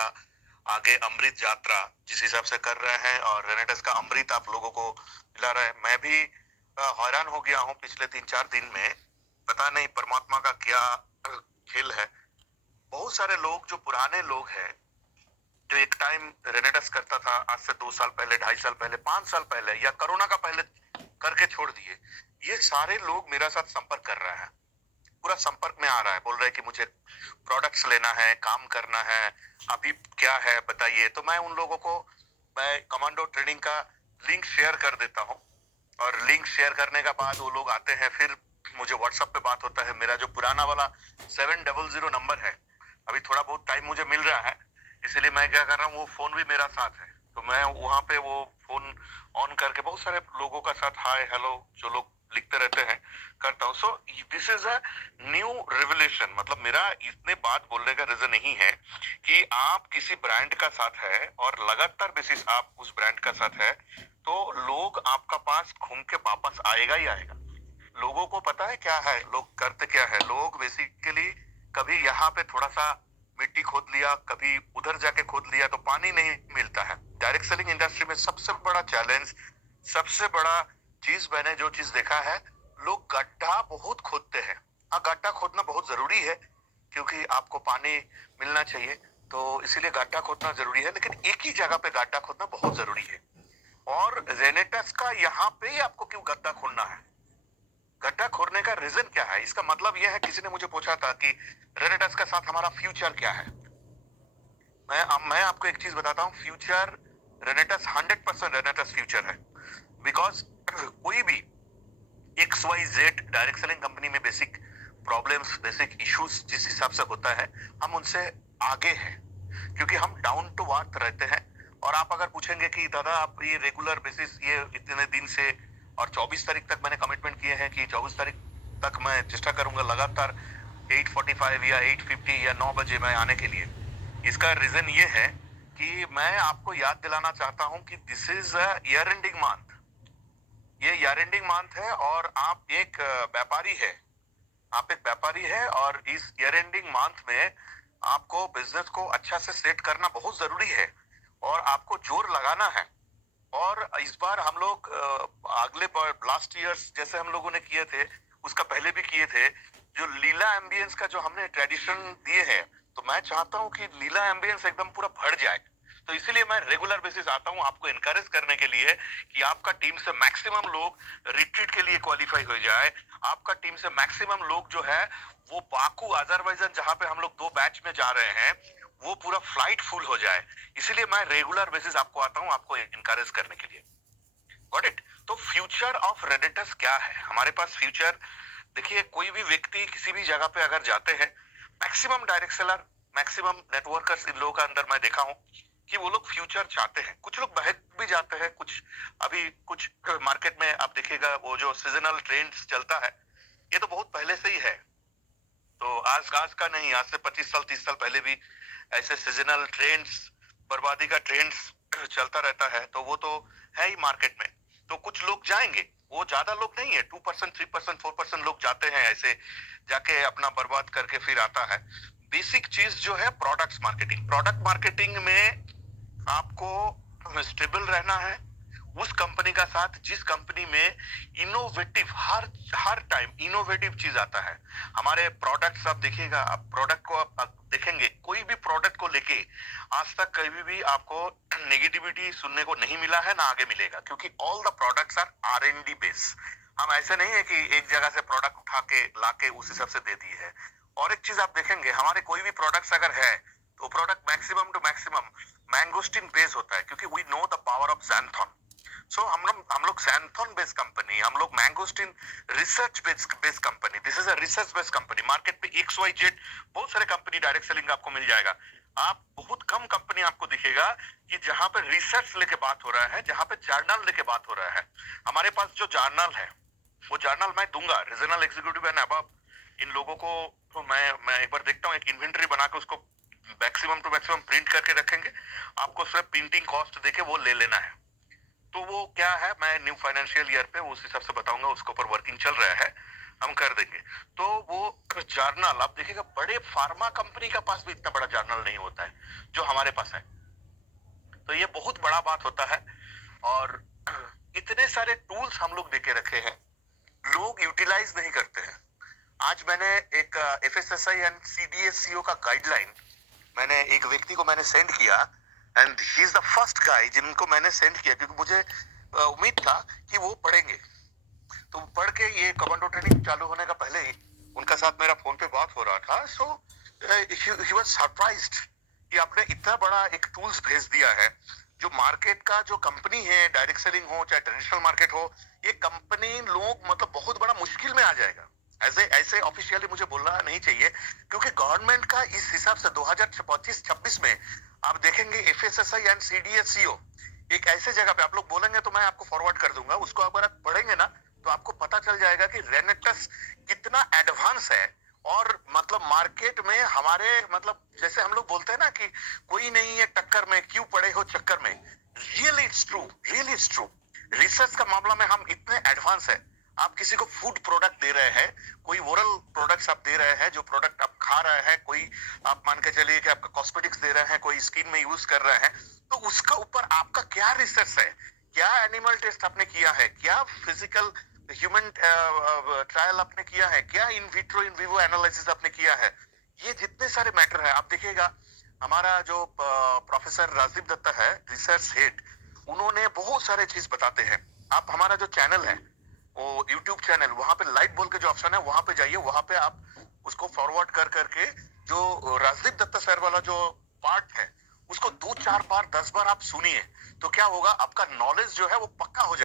आपका आगे अमृत यात्रा जिस हिसाब से कर रहे हैं और रेनेटस का अमृत आप लोगों को मिला रहे हैं, मैं भी हैरान हो गया हूँ पिछले 3-4 दिन में। पता नहीं परमात्मा का क्या खेल है। बहुत सारे लोग जो पुराने लोग हैं, जो एक टाइम रेनेटस करता था, आज से 2 साल पहले, 2.5 साल पहले, 5 साल पहले या कोरोना का पहले करके छोड़ दिए, ये सारे लोग मेरा साथ संपर्क कर रहे हैं, पूरा संपर्क में आ रहा है, बोल रहे हैं कि मुझे प्रोडक्ट्स लेना है, काम करना है, अभी क्या है बताइए। तो मैं उन लोगों को मैं कमांडो ट्रेनिंग का लिंक शेयर कर देता हूँ और लिंक शेयर करने का बाद वो लोग आते हैं, फिर मुझे व्हाट्सएप पे बात होता है। मेरा जो पुराना वाला 700 नंबर है, अभी थोड़ा बहुत टाइम मुझे मिल रहा है, इसलिए मैं क्या कर रहा हूँ, वो फोन भी मेरा साथ है, तो मैं वहां पे वो फोन ऑन करके बहुत सारे लोगों का साथ हाय हेलो जो लोग लिखते रहते हैं करता हूँ। So this is a new revolution. मतलब मेरा इतने बात बोलने का रीजन नहीं है कि आप किसी ब्रांड का साथ है और लगातार बेसिस आप उस ब्रांड का साथ है, तो लोग आपका पास घूम के वापस आएगा ही आएगा। लोगों को पता है क्या है, लोग करते क्या है, लोग बेसिकली कभी यहाँ पे थोड़ा सा मिट्टी खोद लिया, कभी उधर जाके खोद लिया, तो पानी नहीं मिलता है। डायरेक्ट सेलिंग इंडस्ट्री में सबसे बड़ा चैलेंज, सबसे बड़ा चीज मैंने जो चीज देखा है, लोग गड्ढा बहुत खोदते हैं। हाँ, गड्ढा खोदना बहुत जरूरी है क्योंकि आपको पानी मिलना चाहिए, तो इसीलिए गड्ढा खोदना जरूरी है, लेकिन एक ही जगह पे गड्ढा खोदना बहुत जरूरी है। और जेनेटस का यहाँ पे ही आपको क्यों गड्ढा खोदना है, गड्ढा खोदने का रीजन क्या है, इसका मतलब यह है, किसी ने मुझे पूछा था कि रेनेटस का साथ हमारा फ्यूचर क्या है। मैं आपको एक चीज बताता हूँ, फ्यूचर रेनेटस 100% रेनेटस फ्यूचर है। बिकॉज कोई भी XYZ डायरेक्ट सेलिंग कंपनी में बेसिक प्रॉब्लम्स, बेसिक इश्यूज जिस हिसाब से होता है, हम उनसे आगे हैं क्योंकि हम डाउन टू अर्थ रहते हैं। और आप अगर पूछेंगे कि दादा आप ये रेगुलर बेसिस ये इतने दिन से और 24 तारीख तक मैंने कमिटमेंट किए हैं कि 24 तारीख तक मैं चेष्टा करूंगा लगातार 8:45 या 8:50 या 9 बजे मैं आने के लिए। इसका रीजन ये है कि मैं आपको याद दिलाना चाहता हूं कि this is a year ending month, ये ईयर एंडिंग मंथ है और आप एक व्यापारी है, आप एक व्यापारी है और इस ईयर एंडिंग मंथ में आपको बिजनेस को अच्छा से सेट करना बहुत जरूरी है और आपको जोर लगाना है। और इस बार हम लोग अगले बार लास्ट ईयर्स जैसे हम लोगों ने किए थे, उसका पहले भी किए थे, जो लीला एम्बियंस का जो हमने ट्रेडिशन दिए हैं, तो मैं चाहता हूं कि लीला एम्बियंस एकदम पूरा भर जाए। तो इसीलिए मैं रेगुलर बेसिस आता हूं आपको इनकरेज करने के लिए कि आपका टीम से मैक्सिमम लोग रिट्रीट के लिए क्वालिफाई हो जाए, आपका टीम से मैक्सिमम लोग जो है वो बाकू अजरबैजान जहां पे हम लोग 2 बैच में जा रहे हैं, वो पूरा फ्लाइट फुल हो जाए। इसीलिए मैं रेगुलर बेसिस आपको आता हूं आपको इनकरेज करने के लिए। Got it. तो फ्यूचर ऑफ रेडिटस क्या है हमारे पास? फ्यूचर देखिए, कोई भी व्यक्ति किसी भी जगह पे अगर जाते हैं, maximum direct seller, maximum networkers इन लोगों का अंदर मैं देखा हूं कि वो लोग फ्यूचर चाहते हैं। कुछ लोग बहक भी जाते हैं, कुछ अभी कुछ मार्केट में आप देखिएगा वो जो सीजनल ट्रेंड्स चलता है, ये तो बहुत पहले से ही है। तो आज आज का नहीं, आज से 25 साल 30 साल पहले भी ऐसे सीजनल ट्रेंड्स, बर्बादी का ट्रेंड्स चलता रहता है, तो वो तो है ही मार्केट में। तो कुछ लोग जाएंगे, वो ज्यादा लोग नहीं है, 2%, 3%, 4% लोग जाते हैं ऐसे, जाके अपना बर्बाद करके फिर आता है। बेसिक चीज जो है प्रोडक्ट्स मार्केटिंग, प्रोडक्ट मार्केटिंग में आपको स्टेबल रहना है उस कंपनी का साथ जिस कंपनी में इनोवेटिव, हर हर टाइम इनोवेटिव चीज आता है। हमारे प्रोडक्ट्स आप देखिएगा, आप प्रोडक्ट को आप देखेंगे, कोई भी प्रोडक्ट को लेके आज तक कभी भी आपको नेगेटिविटी सुनने को नहीं मिला है, ना आगे मिलेगा, क्योंकि all the products are R&D base. हम ऐसे नहीं है कि एक जगह से प्रोडक्ट उठा के लाके उस हिसाब से दे दी है। और एक चीज आप देखेंगे, हमारे कोई भी प्रोडक्ट्स अगर है तो product maximum to maximum mangosteen base होता है, क्योंकि we know the power of xanthone। सो हम लोग xanthone बेस्ड कंपनी, हम लोग mangosteen research based company, this is a research based company. Market पे XYZ बहुत सारे कंपनी डायरेक्ट सेलिंग आपको मिल जाएगा, आप बहुत कम कंपनी आपको दिखेगा कि जहां पे रिसर्च लेके बात हो रहा है, जहां पे जर्नल लेके बात हो रहा है। हमारे पास जो जर्नल है वो जर्नल मैं दूंगा, regional executive and above in लोगों को, तो मैं एक बार देखता हूँ, एक इन्वेंटरी बना के उसको मैक्सिमम टू मैक्सिमम प्रिंट करके रखेंगे, आपको सिर्फ प्रिंटिंग कॉस्ट देके वो ले लेना है। तो वो क्या है, मैं न्यू फाइनेंशियल ईयर पे उस हिसाब से बताऊंगा, उसके ऊपर वर्किंग चल रहा है। हम कर देंगे। तो वो जर्नल आप देखिएगा, बड़े फार्मा कंपनी के पास भी इतना बड़ा जर्नल नहीं होता है जो हमारे पास है। तो ये बहुत बड़ा बात होता है। और इतने सारे टूल्स हम लोग देके रखे हैं, लोग यूटिलाइज नहीं करते हैं। आज मैंने एक एफएसएसआई एंड सीडीएससीओ का गाइडलाइन मैंने एक व्यक्ति को मैंने सेंड किया, and he is the first guy जिनको मैंने सेंड किया, क्योंकि मुझे उम्मीद था कि वो पढ़ेंगे। तो पढ़ के ये कमांडो ट्रेनिंग चालू होने का पहले ही उनका साथ मेरा फोन पे बात हो रहा था। सो ही वाज सरप्राइज्ड कि आपने इतना बड़ा एक टूल्स भेज दिया है जो मार्केट का जो कंपनी है, डायरेक्ट सेलिंग हो चाहे ट्रेडिशनल मार्केट हो, ये कंपनी लोग मतलब बहुत बड़ा मुश्किल में आ जाएगा। ऐसे ऐसे ऑफिशियली मुझे बोलना नहीं चाहिए, क्योंकि गवर्नमेंट का इस हिसाब से 2025-26 में आप देखेंगे एफएसएसआई एंड सीडीएससीओ एक ऐसे जगह पे, आप लोग बोलेंगे तो मैं आपको फॉरवर्ड कर दूंगा, उसको अगर आप पढ़ेंगे ना तो आपको पता चल जाएगा कि रेनेटस कितना एडवांस है। और मतलब मार्केट में हमारे मतलब जैसे हम लोग बोलते हैं ना कि कोई नहीं है टक्कर में, क्यों पड़े हो चक्कर में। Really it's true, really it's true. Research का मामला में हम इतने एडवांस है। आप किसी को फूड प्रोडक्ट दे रहे हैं, कोई ओरल प्रोडक्ट्स आप दे रहे हैं, जो प्रोडक्ट आप खा रहे हैं, कोई आप मान के चलिए कि आपका कॉस्मेटिक्स दे रहे हैं, कोई स्किन में यूज कर रहे हैं, तो उसका ऊपर आपका क्या रिसर्च है, क्या एनिमल टेस्ट आपने किया है, क्या फिजिकल ह्यूमन ट्रायल आपने किया है, क्या in vitro in vivo analysis आपने किया है। ये जितने सारे मैटर है, आप देखिएगा हमारा जो प्रोफेसर राजदीप दत्ता है, रिसर्च हेड, उन्होंने बहुत सारे चीज बताते हैं। आप हमारा जो चैनल है वो यूट्यूब चैनल, वहां पे लाइक बोल के जो ऑप्शन है वहां पे जाइए, वहां पे आप उसको फॉरवर्ड कर करके जो राजदीप दत्ता सर वाला जो पार्ट है उसको 2-4 बार 10 बार आप सुनिए, तो क्या होगा, आपका नॉलेज जो है वो पक्का हो जाएगा।